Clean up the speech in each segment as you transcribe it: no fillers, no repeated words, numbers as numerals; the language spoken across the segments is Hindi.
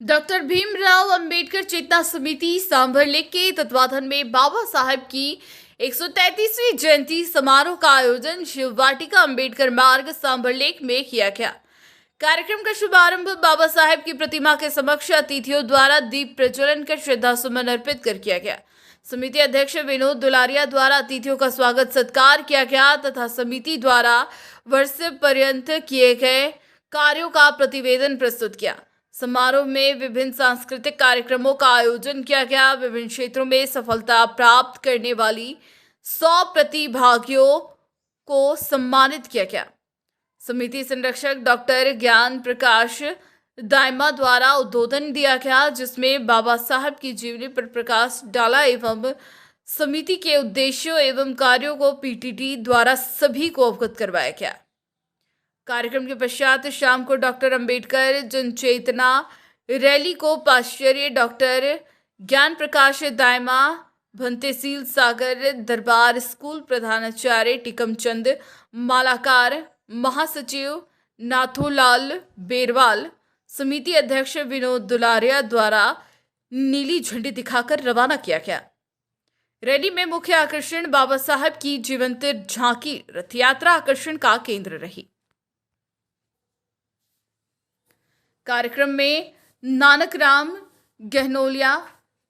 डॉक्टर भीमराव अंबेडकर चेतना समिति सांभर लेक के तत्वाधान में बाबा साहेब की 133वीं जयंती समारोह का आयोजन शिव वाटिका अंबेडकर मार्ग सांभर लेक में किया गया। कार्यक्रम का शुभारंभ बाबा साहेब की प्रतिमा के समक्ष अतिथियों द्वारा दीप प्रज्वलन कर श्रद्धा सुमन अर्पित कर किया गया। समिति अध्यक्ष विनोद दुलारिया द्वारा अतिथियों का स्वागत सत्कार किया गया तथा समिति द्वारा वर्ष पर्यंत किए गए कार्यों का प्रतिवेदन प्रस्तुत किया। समारोह में विभिन्न सांस्कृतिक कार्यक्रमों का आयोजन किया गया। विभिन्न क्षेत्रों में सफलता प्राप्त करने वाली 100 प्रतिभागियों को सम्मानित किया गया। समिति संरक्षक डॉक्टर ज्ञान प्रकाश दायमा द्वारा उद्बोधन दिया गया, जिसमें बाबा साहब की जीवनी पर प्रकाश डाला एवं समिति के उद्देश्यों एवं कार्यों को पीटीटी द्वारा सभी को अवगत करवाया गया। कार्यक्रम के पश्चात शाम को डॉक्टर अंबेडकर जनचेतना रैली को पाश्चर्य डॉक्टर ज्ञान प्रकाश दायमा, भंतेसील सागर दरबार स्कूल प्रधानाचार्य टिकमचंद मालाकार, महासचिव नाथोलाल बेरवाल, समिति अध्यक्ष विनोद दुलारिया द्वारा नीली झंडी दिखाकर रवाना किया गया। रैली में मुख्य आकर्षण बाबा साहब की जीवंत झांकी रथ यात्रा आकर्षण का केंद्र रही। कार्यक्रम में नानक राम गहनोलिया,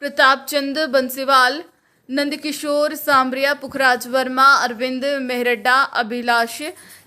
प्रताप चंद बंसीवाल, नंदकिशोर सांबरिया, पुखराज वर्मा, अरविंद मेहरड्डा, अभिलाष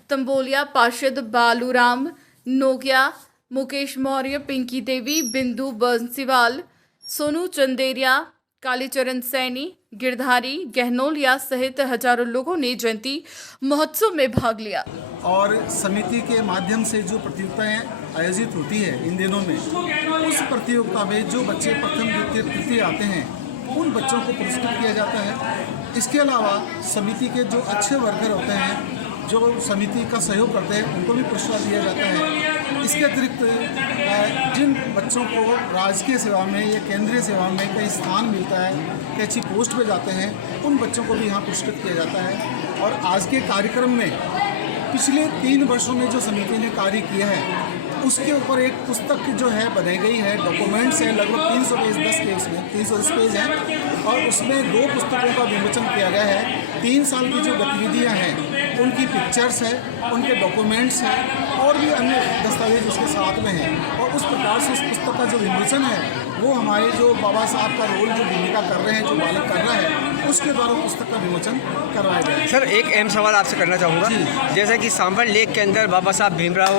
तंबोलिया, पार्षद बालूराम नोगिया, मुकेश मौर्य, पिंकी देवी, बिंदु बंसीवाल, सोनू चंदेरिया, कालीचरण सैनी, गिरधारी गहनोलिया सहित हजारों लोगों ने जयंती महोत्सव में भाग लिया। और समिति के माध्यम से जो प्रतियोगिताएं आयोजित होती है इन दिनों में, उस प्रतियोगिता में जो बच्चे प्रथम द्वितीय तृतीय आते हैं उन बच्चों को पुरस्कृत किया जाता है। इसके अलावा समिति के जो अच्छे वर्कर होते हैं, जो समिति का सहयोग करते हैं, उनको भी पुरस्कार दिया जाता है। इसके अतिरिक्त जिन बच्चों को राजकीय सेवा में या केंद्रीय सेवा में कहीं स्थान मिलता है, कहीं अच्छी पोस्ट पे जाते हैं, उन बच्चों को भी यहाँ पुरस्कृत किया जाता है। और आज के कार्यक्रम में पिछले 3 वर्षों में जो समिति ने कार्य किया है उसके ऊपर एक पुस्तक जो है बनाई गई है, डॉक्यूमेंट्स हैं लगभग 300 पेज 10 के उसमें 310 पेज हैं और उसमें 2 पुस्तकों का विमोचन किया गया है। 3 साल की जो गतिविधियां हैं उनकी पिक्चर्स है, उनके डॉक्यूमेंट्स हैं और भी अन्य दस्तावेज उसके साथ में हैं। और उस प्रकार से इस पुस्तक का जो विमोचन है वो हमारे जो बाबा साहब का रोल जो भूमिका कर रहे हैं, जो बालक कर रहा है, उसके द्वारा पुस्तक का विमोचन करवाया गया है। सर, एक अहम सवाल आपसे करना चाहूँगा। जैसे कि सांभर लेक के अंदर बाबा साहब भीमराव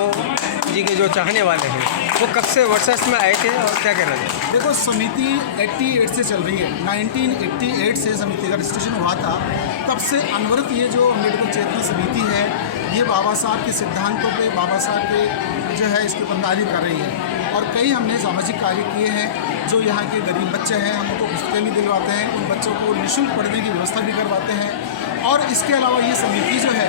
जी के जो चाहने वाले हैं वो कब से वर्सेस में आए थे और क्या कहना चाहिए? देखो, समिति 88 से चल रही है। 1988 से समिति का रजिस्ट्रेशन हुआ था। तब से अनवरत ये जो अम्बेडकर चेतना समिति है, ये बाबा साहब के सिद्धांतों पे, बाबा साहब के जो है इसके ऊपर कार्य कर रही है। और कई हमने सामाजिक कार्य किए हैं। जो यहाँ के गरीब बच्चे हैं हम उनको पुस्तकें भी दिलवाते हैं, उन बच्चों को निःशुल्क पढ़ने की व्यवस्था भी करवाते हैं। और इसके अलावा ये समिति जो है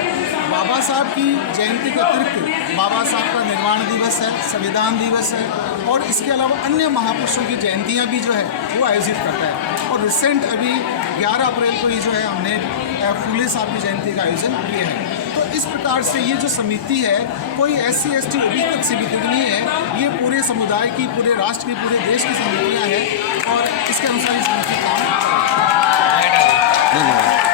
बाबा साहब की जयंती के अतिरिक्त बाबा साहब का निर्माण दिवस है, संविधान दिवस है और इसके अलावा अन्य महापुरुषों की जयंतियाँ भी जो है वो आयोजित करता है। और रिसेंट अभी 11 अप्रैल को ही जो है हमने फूले साहब की जयंती का आयोजन किया है। तो इस प्रकार से ये जो समिति है कोई SC ST OBC तक सीमित नहीं है, ये पूरे समुदाय की, पूरे राष्ट्र की, पूरे देश की समितियाँ हैं और इसके अनुसार ये समिति काम कर रही है।